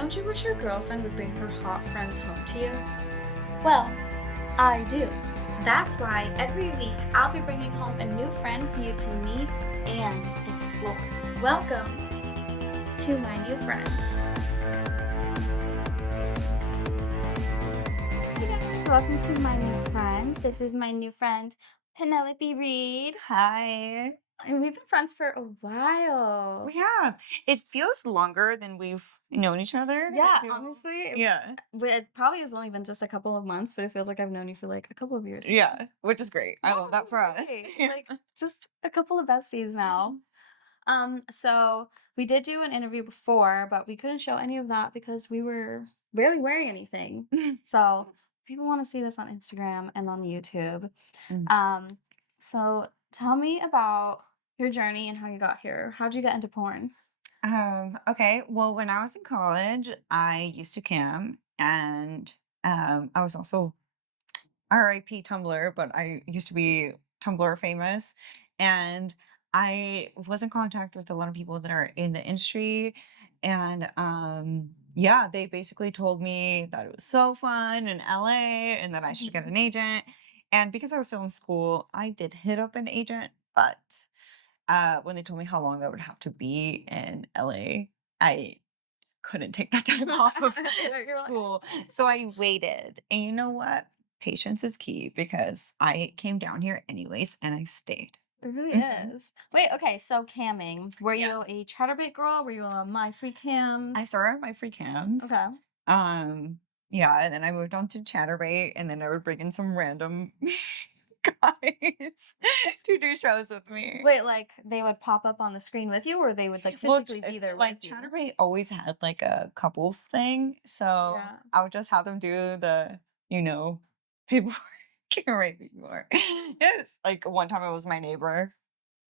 Don't you wish your girlfriend would bring her hot friends home to you? Well, I do. That's why every week I'll be bringing home a new friend for you to meet and explore. Welcome to my new friend. Hey guys, welcome to my new friend. This is my new friend, Penelope Reed. Hi. And we've been friends for a while. Yeah, it feels longer than we've known each other. Yeah, honestly, Yeah. it probably has only been just a couple of months, but it feels like I've known you for like a couple of years. Yeah, which is great. I Yeah, love that that's for us. great. Yeah. Like just a couple of besties now. So we did do an interview before, but we couldn't show any of that because we were barely wearing anything. So people want to see this on Instagram and on YouTube. Mm. Um, so tell me about your journey and how you got here. How'd you get into porn? Okay. Well, when I was in college, I used to cam and I was also RIP Tumblr, but I used to be Tumblr famous. And I was in contact with a lot of people that are in the industry. And yeah, they basically told me that it was so fun in LA and that I should get Mhm. an agent. And because I was still in school, I did hit up an agent, but when they told me how long I would have to be in LA, I couldn't take that time off of You're like, school. So I waited. And you know what? Patience is key because I came down here anyways and I stayed. it really Mhm. is. Wait, okay, so camming. Were Yeah. you a Chatterbait girl? Were you a My Free I Cams? started my free cams. Okay. Um, yeah, and then I moved on to Chatterbait, and then I would bring in some random guys to do shows with me. Wait, like they would pop up on the screen with you, or they would like Well, physically be there with like you? Chatterbait always had like a couples thing, so Yeah. I would just have them do the, paperwork right before. Yes, like one time it was my neighbor.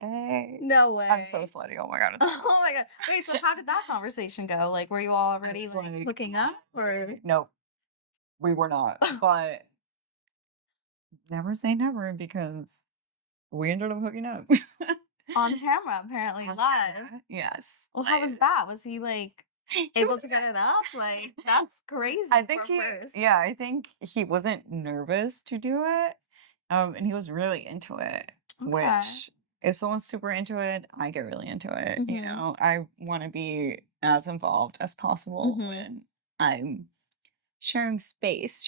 Hey, No I'm so way. slutty. Oh my god, it's Oh my god. Wait, so how did that conversation go? Like, were you I already was like like, hooking up or no, we were not, but never say never because we ended up hooking up. on camera, apparently live? Yes, Well, how was live. that? Was he like He able was to get it up? Like, that's I crazy think for first. I think he wasn't nervous to do it. And he was really into it, Okay. which if someone's super into it, I get really into it. Mm-hmm. I want to be as involved as possible Mm-hmm. when I'm sharing space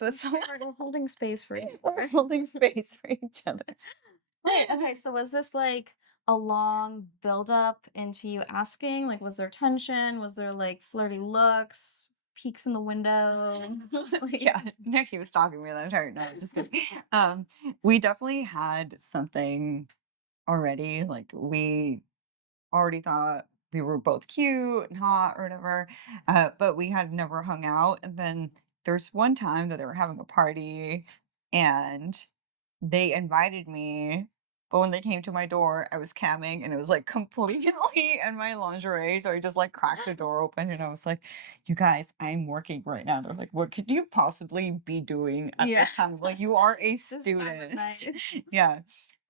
with someone, We're holding space for each or other. holding space for each other. Wait, okay, so was this like a long build up into you asking? Like, was there tension? Was there like flirty looks, peeks in the window? Like, Yeah, no, he was stalking me that entire night. Just kidding. Um, we definitely had something already. Like we already thought we were both cute and hot or whatever, but we had never hung out. And then there's one time that they were having a party and they invited me. But when they came to my door, I was camming and it was like completely in my lingerie. So I just like cracked the door open and I was like, you guys, I'm working right now. They're like, what could you possibly be doing at yeah, this time? Like, you are a this time of student. night. Yeah.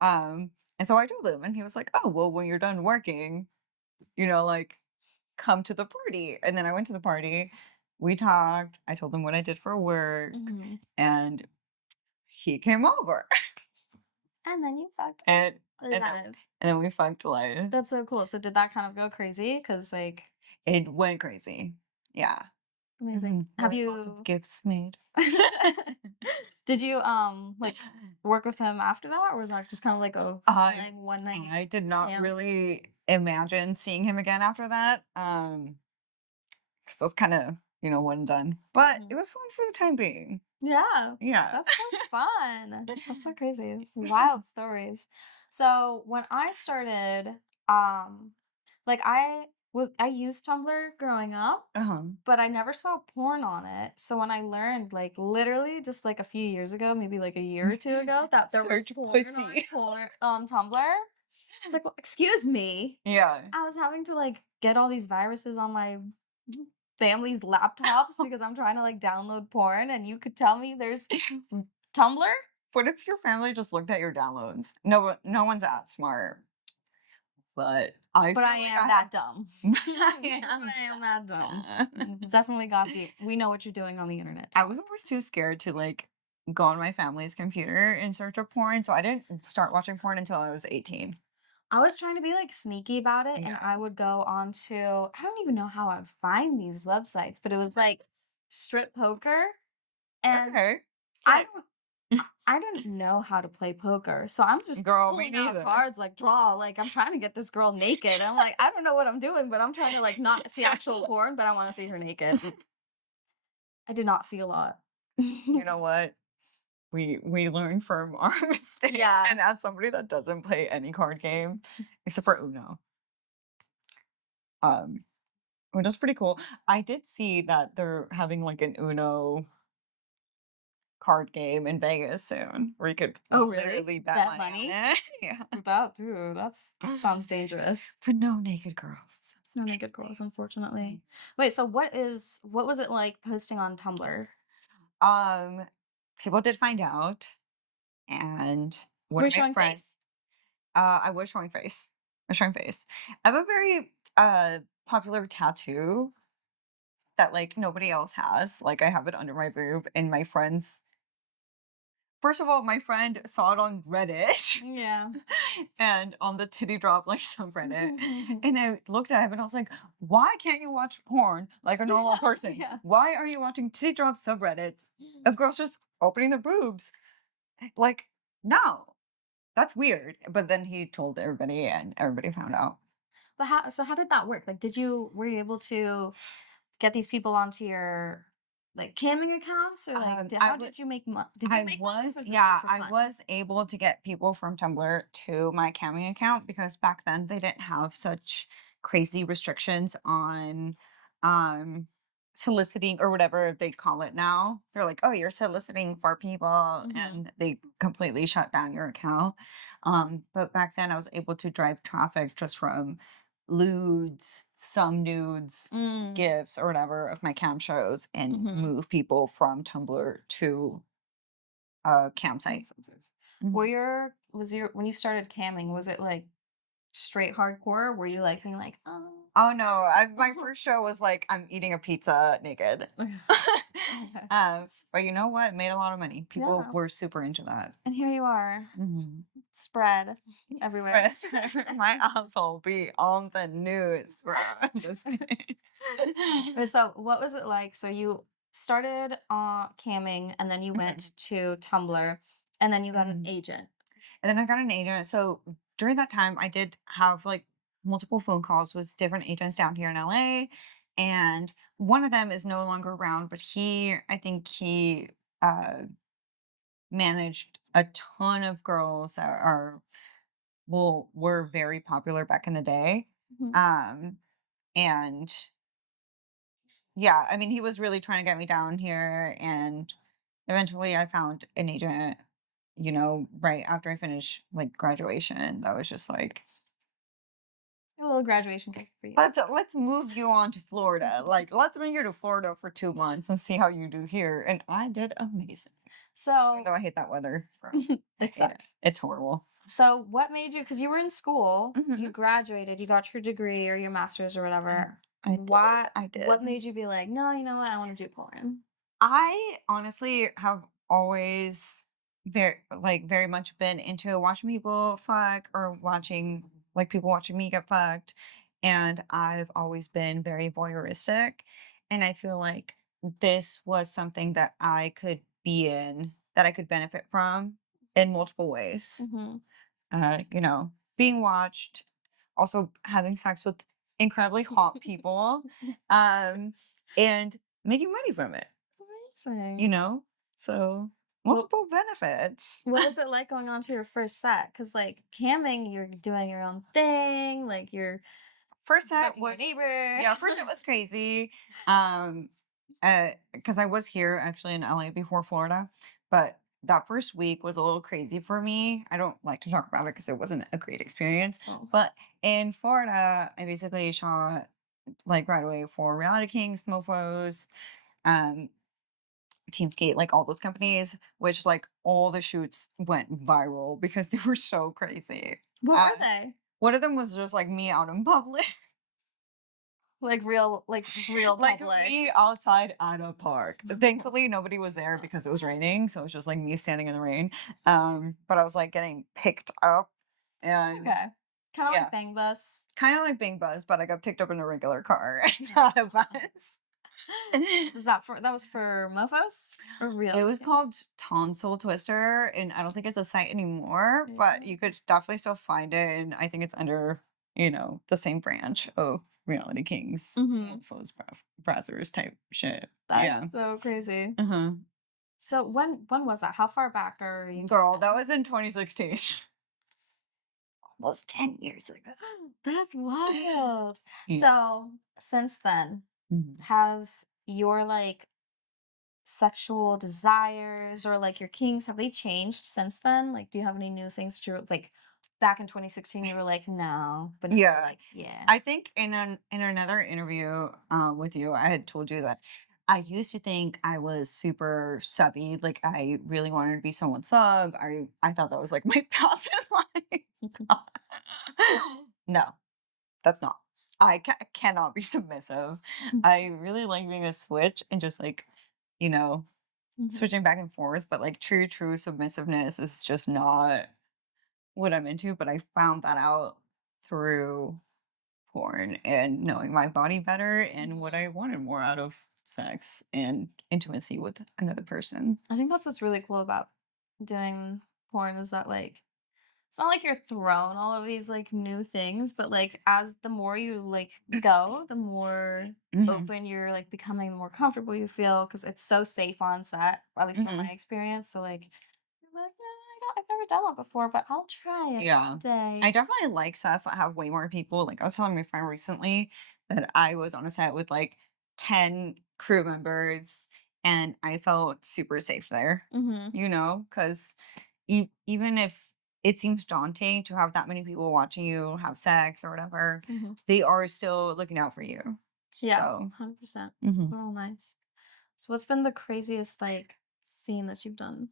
And so I told him, and he was like, oh, well, when you're done working, like come to the party. And then I went to the party. We talked. I told him what I did for work, Hmm. and he came over. And then you fucked And and then, live. and then we fucked live. That's so cool. So did that kind of go crazy? Because like, It went crazy. Yeah. amazing. There Have was lots of you? gifts made. Did you like work with him after that, or was that just kind of like a I fling one night? I did not Damn. really imagine seeing him again after that. Because I was kind of, one and done. But it Mhm. was fun for the time being. Yeah, Yeah. that's so fun. That's so crazy. Wild stories. So when I started, um, like I used Tumblr growing up, Uh-huh. but I never saw porn on it. So when I learned, like literally just like a few years ago, maybe like a year or two ago, that there was Search porn pussy. on Tumblr, it's like, well, excuse me. Yeah. I was having to like get all these viruses on my family's laptops because I'm trying to like download porn, and you could tell me there's Tumblr? What if your family just looked at your downloads? No, no one's that smart. but I But feel I like am I that dumb. have I But I am that dumb. am. Definitely got the we know what you're doing on the internet I talk. was always too scared to, like, go on my family's computer in search of porn, so I didn't start watching porn until I was 18. I was trying to be, like, sneaky about it, and Yeah. I would go on to I don't even know how I'd find these websites, but it was, like, strip poker, and Okay. I Slick. don't I didn't know how to play poker, so I'm just Girl, me pulling out neither. cards like draw, like I'm trying to get this girl naked. I'm like, I don't know what I'm doing, but I'm trying to like not see actual porn, but I want to see her naked. I did not see a lot. You know what? We learn from our mistakes, Yeah. and as somebody that doesn't play any card game, except for Uno, um, which is pretty cool. I did see that they're having, like, an Uno card game in Vegas soon, where you could Oh, really? literally bet Bet money on money? it. Yeah. That dude, that's sounds dangerous. But no naked girls. No naked girls, unfortunately. Mm. Wait, so what was it like posting on Tumblr? Um, People did find out, and one Were you of my showing friends face? I was showing face. I was showing face. I have a very, popular tattoo that, like, nobody else has. Like, I have it under my boob, and my friends first of all, my friend saw it on Reddit Yeah. and on the titty drop, like, subreddit, and I looked at him and I was like, "Why can't you watch porn like a normal person? Yeah. Why are you watching titty drop subreddits of girls just opening their boobs? Like, no, that's weird." But then he told everybody and everybody found out. But how did that work? Like, were you able to get these people onto your, like, camming accounts or, like, I how would did you I make money or was was this just yeah, for I fun? was able to get people from Tumblr to my Camming account because back then they didn't have such crazy restrictions on um soliciting or whatever they call it now. They're like, "Oh, you're soliciting for people," Mhm. and they completely shut down your account. But back then I was able to drive traffic just from lewds, some nudes, Mm. gifs or whatever of my cam shows and Mhm. move people from Tumblr to campsite. Makes sense. Mhm. Was your when you started camming, was it, like, straight hardcore? Were you, like, being like, "Oh" Oh no, my first show was like I'm eating a pizza naked. Okay. But you know what? Made a lot of money. People Yeah, were super into that. and here you are, Mhm. spread everywhere. Rest my asshole be on the news, bro. Just kidding. Wait, so what was it like? So you started camming and then you Mhm, went to Tumblr and then you got an mhm. agent. And then I got an agent. So during that time, I did have like multiple phone calls with different agents down here in LA. And one of them is no longer around, but I think he uh, managed a ton of girls that were very popular back in the day. Mhm. Um, and yeah, I mean, he was really trying to get me down here. And eventually I found an agent, right after I finished like graduation. That was just like, A little graduation gift for you. let's move you on to Florida. Like, let's bring you to Florida for 2 months and see how you do here. And I did amazing. Even So though I hate that weather, bro. I it hate it. sucks. It's horrible. So what made you, because you were in school, you Mhm. graduated, you got your degree or your master's or I whatever. I did. I What did. made you be like, no, you know what, I want to do porn? I honestly have always very much been into watching people fuck or watching like people watching me get fucked. And I've always been very voyeuristic. And I feel like this was something that I could be in, that I could benefit from in multiple ways. Hmm. Being watched, also having sex with incredibly hot people, um, and making money from it. You Amazing. know? So, What multiple benefits. what was it like going on to your first set? Because like camming, you're doing your own thing, like you're First set fucking your was neighbor. yeah, first set was crazy. Because I was here actually in LA before Florida, but that first week was a little crazy for me. I don't like to talk about it because it wasn't a great experience. Oh. But in Florida, I basically shot like right away for Reality Kings, Mofos, um, Team Skate, like all those companies, which like all the shoots went viral because they were so crazy. What were Uh, they? One of them was just like me out in public. Like real Like public. me outside at a park. Thankfully, nobody was there because it was raining, so it was just like me standing in the rain. But I was like getting picked up, and Okay. Kind of like yeah, Bang Bus. kind of like being buzzed, but I got picked up in a regular car, not a bus. Is that for that was for mofos or real It was things? called Tonsil Twister, and I don't think it's a site anymore, but Yeah. you could definitely still find it, and I think it's under, the same branch of Reality Kings, Mhm. Infos, Brazzers type shit. That's Yeah. so crazy. Uh-huh. So when was that? How far back are you Girl, that going? was in 2016. Almost 10 years ago. That's wild. Yeah. So since then, Mhm. has your like sexual desires or like your kinks have they changed since then? Like, do you have any new things that you're like back in 2016 you were like no, but now you're Yeah. like yeah. I think in another interview with you, I had told you that I used to think I was super subby, like I really wanted to be someone's sub. I thought that was like my path in life. No, that's not. Cannot be submissive. I really like being a switch and just like, you know, Mhm. switching back and forth, but like true submissiveness is just not what I'm into. But I found that out through porn and knowing my body better and what Mhm. I wanted more out of sex and intimacy with another person. I think that's what's really cool about doing porn is that like it's not like you're thrown all of these like new things, but like as the more you like go, the more Hmm. open you're like becoming, the more comfortable you feel because it's so safe on set, at least from my Hmm. experience. So like you're like, I've never done one before, but I'll try it Yeah. I today. definitely like sets that have way more people. Like I was telling my friend recently that I was on a set with like 10 crew members and I felt super safe there, Mm-hmm. because even if it seems daunting to have that many people watching you have sex or whatever, Mm-hmm. they are still looking out for you. Yeah, So, 100%. mhm. Oh, nice. So what's been the craziest like scene that you've done?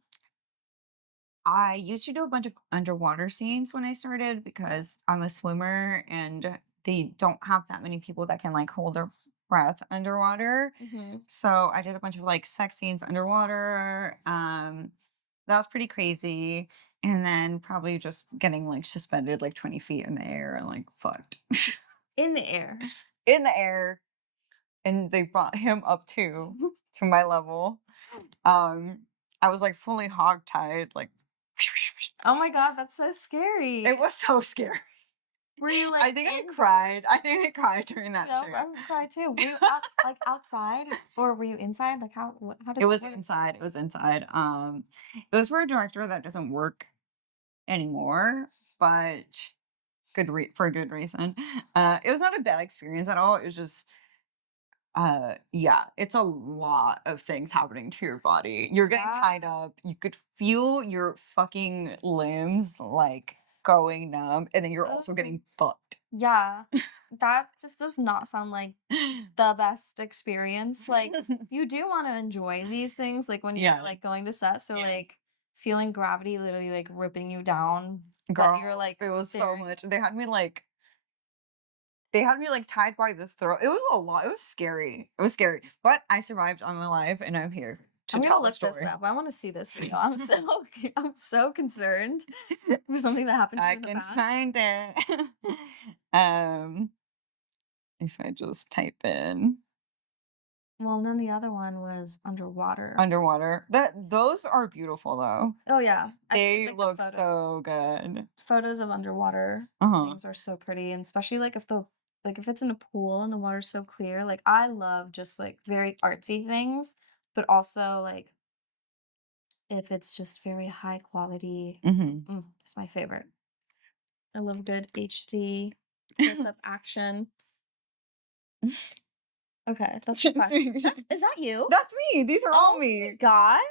I used to do a bunch of underwater scenes when I started because I'm a swimmer and they don't have that many people that can like hold their breath underwater. Mm-hmm. So I did a bunch of like sex scenes underwater. That was pretty crazy. And then probably just getting like suspended like 20 feet in the air and like fucked In the air. in the air. And they brought him up to my level. Um, I was like fully hog tied, like Oh my god, that's so it scary. was so scary. Were you I like think I in cried. I think I cried during that Yep, I shoot. would cry too. Were you out like outside or were you inside? Like how It did that was work? inside. It was inside. It was for a director that doesn't work anymore, but for a good reason. It was not a bad experience at all. It was just yeah, it's a lot of things happening to your body. You're getting Yeah. tied up. You could feel your fucking limbs like going numb, and then you're also Oh. getting fucked. Yeah. That just does not sound like the best experience. Like you do want to enjoy these things like when you're Yeah, like going to set. So yeah. like feeling gravity literally like ripping you down, but you're Girl, like it was so staring. much. They had me like tied by the throat. It was a lot. It was scary. It was scary. But I survived. I'm alive and I'm here to I'm gonna tell the look this story. up. I want to see this video. I'm so I'm so concerned for something that happened to you I in the can past. find it. um if I just type in Well, and then the other one was underwater. underwater. Those are beautiful though. Oh yeah, I've seen They like the look photos. so good. Photos of underwater Uh-huh. things are so pretty, and especially like if the like if it's in a pool and the water's so clear. Like I love just like very artsy things, but also like if it's just very high quality. Hmm. It's my favorite. I love good HD close up action. Okay, that's the question. That's is that you? That's me. These are all Oh my me. god.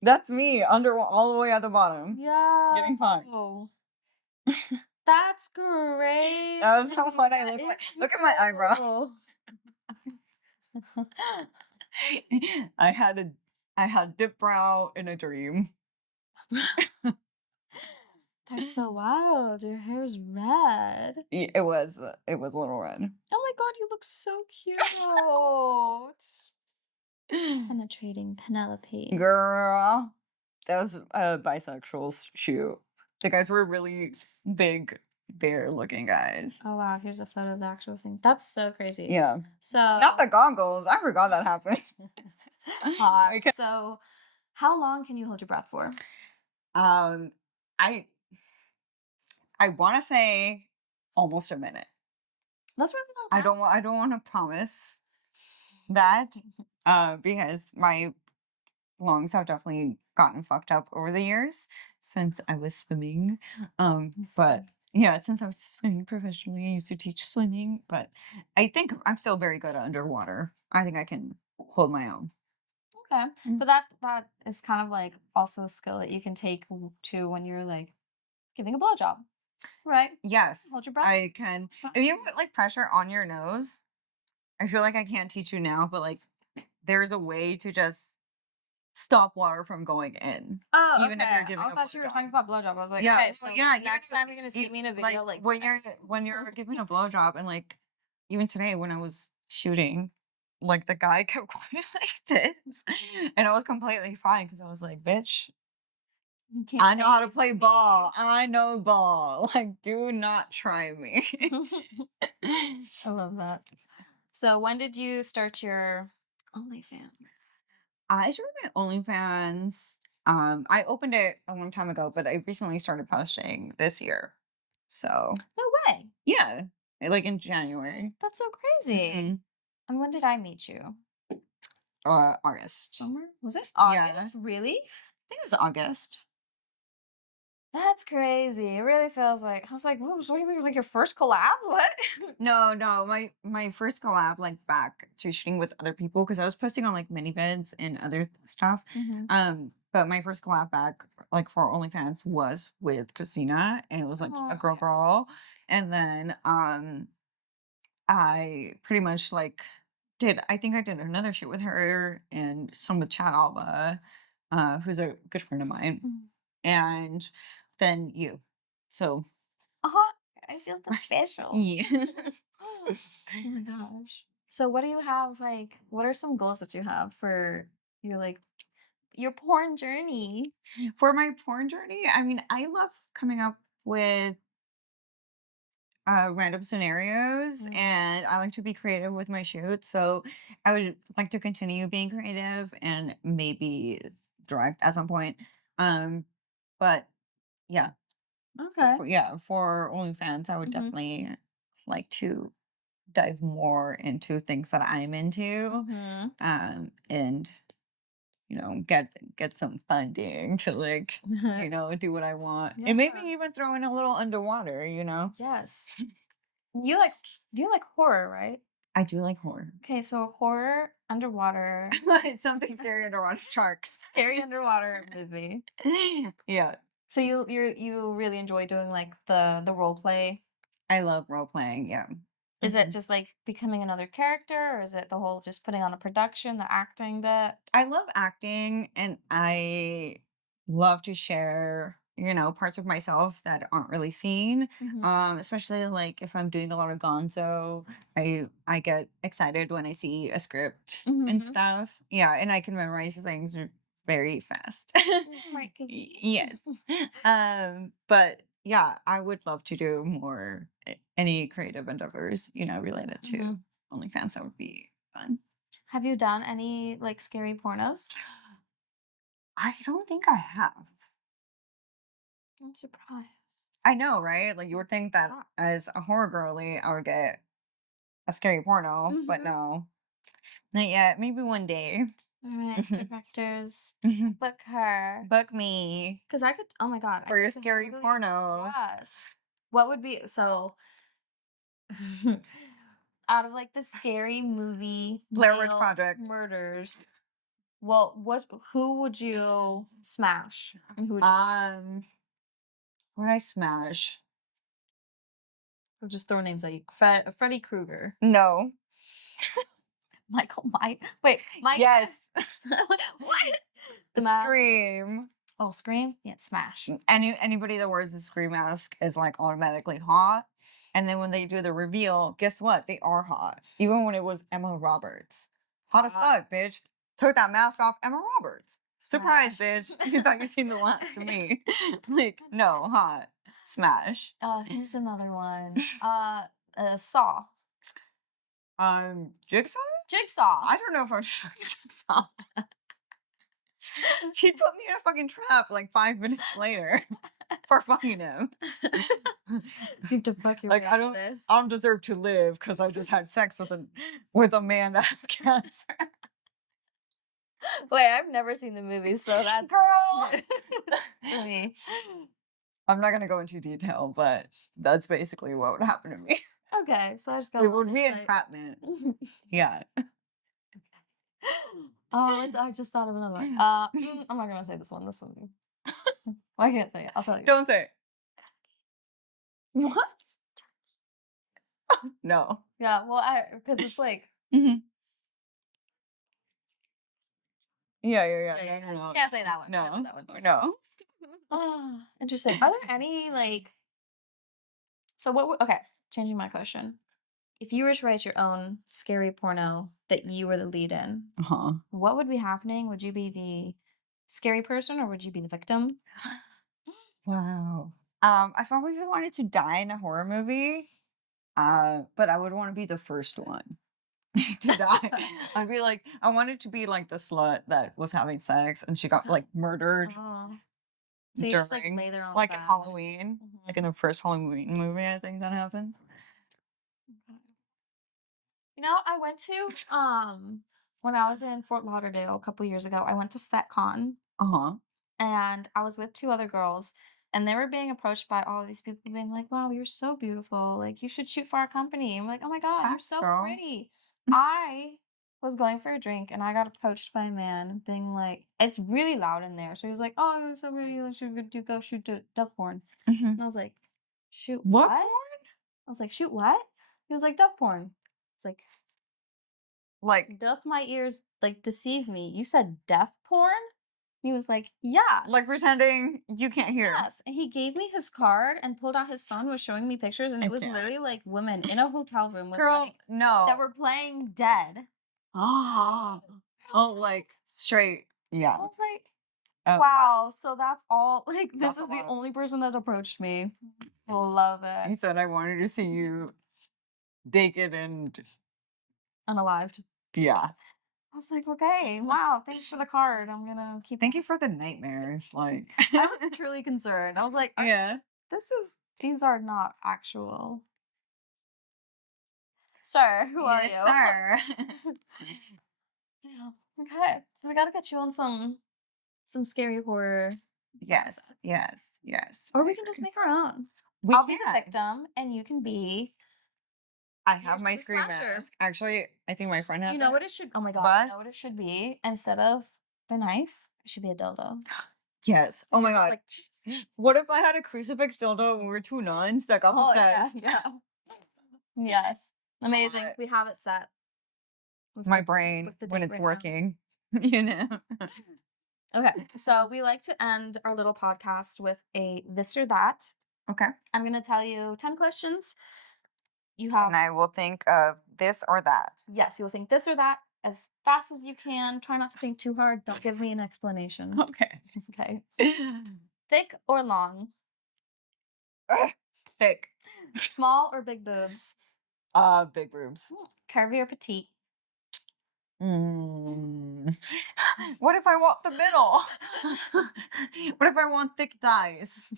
That's me under all the way at the bottom. Getting fucked. Yo. That's That's crazy. what I That look is like. Look at my eyebrow. you. I had dip brow in a dream. That's so wild. Your hair's red. It was a little red. Oh my god, you look so cute. Penetrating Penelope. Girl, that was a bisexual shoot. The guys were really big, bear looking guys. Oh wow, here's a photo of the actual thing. That's so crazy. Yeah. So Not the goggles. I forgot that happened. hot. Okay. So how long can you hold your breath for? Um, I I want to say almost a minute. That's really long I time. don't want to promise that because my lungs have definitely gotten fucked up over the years since I was swimming. But yeah, since I was swimming professionally, I used to teach swimming, but I think I'm still very good at underwater. I think I can hold my own. Okay. Mm. But that is kind of like also a skill that you can take to when you're like giving a blowjob. Right? Yes, Hold your breath. I can. If you put like pressure on your nose, I feel like I can't teach you now, but like there's a way to just stop water from going in, Oh, even if okay. you're giving I a thought you were talking blowjob. about blowjob. I was like, Yeah, okay, well, so yeah, next time you're gonna see me in a like video like when you're this. giving a blowjob and like even today when I was shooting, like the guy kept going like this, and I was completely fine because I was like, "Bitch, You can't I know how to phase play me. ball. I know ball. Like, do not try me." I love that. So when did you start your OnlyFans? I started my OnlyFans. I opened it a long time ago, but I recently started posting this year. So No way. yeah, like in January. That's so crazy. Hmm. And when did I meet you? August. Summer? Was it Yeah, I August? Really? think it was August. That's crazy. It really feels like I was like, "What was like your first collab? What?" No, no, my first collab like back to shooting with other people because I was posting on like mini vids and other stuff. Mm-hmm. But my first collab back like for OnlyFans was with Christina, and it was like a Oh, girl girl, and then I pretty much like did I think I did another shoot with her and some with Chad Alba, who's a good friend of mine, mm. and then you. So Oh, I feel official. yeah. Oh my gosh. So what do you have like what are some goals that you have for your like your porn journey? For my porn journey, I mean, I love coming up with random scenarios Mm. and I like to be creative with my shoots. So I would like to continue being creative and maybe direct at some point. Um, but yeah, Okay. yeah, for OnlyFans, I would Mm-hmm. definitely like to dive more into things that I'm into. Mm-hmm. And get some funding to like, do what I want. And maybe Yeah. even throw in a little underwater. Yes. You like do you like horror, right? I do like horror. Okay, so horror underwater, It's something scary underwater sharks. scary underwater movie. Yeah. So you really enjoy doing like the role play. I love role playing, yeah. Is it Mhm. just like becoming another character, or is it the whole just putting on a production, the acting bit? I love acting and I love to share, parts of myself that aren't really seen. Mm-hmm. Especially like if I'm doing a lot of gonzo, I get excited when I see a script and Mm-hmm. stuff. Yeah, and I can memorize things very fast. Right. Yes. But yeah, I would love to do more any creative endeavors, related Mm-hmm. to OnlyFans. That would be fun. Have you done any like scary pornos? I don't think I have. I'm surprised. I know, right? Like you I'm would think that surprised. as a horror girly, I would get a scary porno, but Mm-hmm. no, not yet. Maybe one day. All right, Mhm, directors, mhm. book her. Book me Because I could, oh my God, I for your could scary totally, pornos. yes. What would be, so, out of like the scary movie Blair Witch male Project. murders, well, who would you smash? And who would you Um, what did I smash? or just throw names at you? Freddy Krueger, No. Michael Mike. Wait, Mike. Yes. What? The mask. Scream. Oh, Scream? Yeah, smash. Anybody that wears a Scream mask is like automatically hot. And then when they do the reveal, guess what? They are hot. Even when it was Emma Roberts. Hot as fuck, bitch. Took that mask off, Emma Roberts. Surprise, Smash. bitch. You thought you seen the last of me. Like, no, hot. Smash. Here's another one. Saw. Jigsaw? Jigsaw. I don't know if I'm sure Jigsaw. She put me in a fucking trap like 5 minutes later for fucking him. You have to fuck your Like way I out don't of this. I don't deserve to live because I just had sex with a man that has cancer. Wait, I've never seen the movie, so that's Girl. for me. I'm not gonna go into detail, but that's basically what would happen to me. Okay, so I just got It a little would be insight. entrapment. Yeah. Oh, I just thought of another one. I'm not gonna say this one. This one. Well, I can't say it. I'll tell you. Don't say it. What? No. Yeah, well, because it's like. Mhm. Yeah. Yeah, No, no, no. can't say that one. Can't say No. that one. No. Oh, interesting. Are there any like? So okay, changing my question. If you were to write your own scary porno that you were the lead in, Uh-huh. what would be happening? Would you be the scary person or would you be the victim? Wow. I've always wanted to die in a horror movie. But I would want to be the first one to die. I'd be like, I wanted to be like the slut that was having sex and she got like murdered Oh. So you just like during lay there on the like bed. Halloween, like in Mhm. the first Halloween movie. I think that happened. You know, I went to when I was in Fort Lauderdale a couple years ago, I went to FetCon Uh huh. and I was with two other girls and they were being approached by all these people being like, "Wow, you're so beautiful. Like you should shoot for our company." I'm like, "Oh my god, you're Thanks, so girl. pretty." I was going for a drink and I got approached by a man being like, it's really loud in there. So he was like, "Oh, you're so pretty. Let's go shoot dove porn." Hmm. And I was like, "Shoot What what?" porn? I was like, "Shoot what?" He was like, "Dove porn." It's like, Like, doth my ears like deceive me? You said deaf porn? He was like, yeah. like pretending you can't hear. Yes. And he gave me his card and pulled out his phone, was showing me pictures, and I it was can't. literally like women in a hotel room with Girl, like no. that were playing dead. Ah. Oh, like straight. Yeah. I was like, Oh, wow, so that's all like this that's a is the lot. only person that's approached me. Love You it. said I wanted to see you naked and Unalived. yeah. I was like, okay, wow, thanks for the card. I'm gonna keep Thank you for the nightmares. Like, I was truly concerned. I was like, yeah. these are not actual. Sir, who are Yes, you? sir. Yeah. Okay. So we gotta get you on some scary horror Yes, episode. yes. Or I we can just agree. make our own. We I'll be the can. victim and you can be I you're have my the scream slasher. mask. Actually, I think my friend has You know it. what it should oh my god, But you know what it should be? Instead of the knife, it should be a dildo. yes. Oh And my you're just god. like What if I had a crucifix dildo and we were two nuns that got oh yeah, possessed? yeah. Yes. Amazing. Hot. We have it set. Let's My book brain the when date it's right now. working, you know. Okay, so we like to end our little podcast with a this or that. Okay. I'm going to tell you 10 questions. You have, And I will think of this or that. yes, you'll think this or that as fast as you can. Try not to think too hard. Don't give me an explanation. Okay. Okay. Thick or long? Thick. Small or big boobs? Big boobs. Curvy or petite? Mm. What if I want the middle? What if I want thick thighs?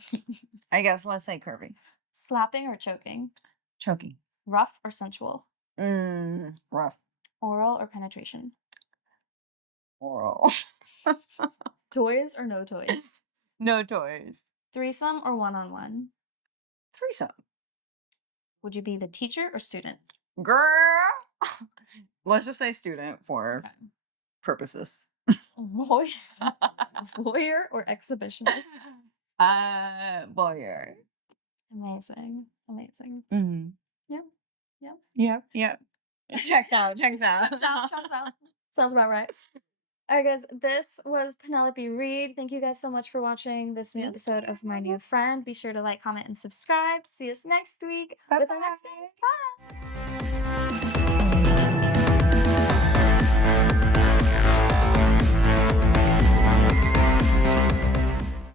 I guess let's say curvy. Slapping or choking? Choking. Rough or sensual? Rough. Oral or penetration? Oral. Toys or no toys? No toys. Threesome or one-on-one? Threesome. Would you be the teacher or student? Girl. Let's just say student for purposes. Voy- Voyeur or exhibitionist? Lawyer. Amazing. Amazing. Mm-hmm. Yep. Yep. Checks out. Checks out. Sounds about right. Alright, guys, this was Penelope Reed. Thank you guys so much for watching this new Thank episode of My you. New Friend. Be sure to like, comment, and subscribe. See us next week Bye with our next bye. guest. Bye.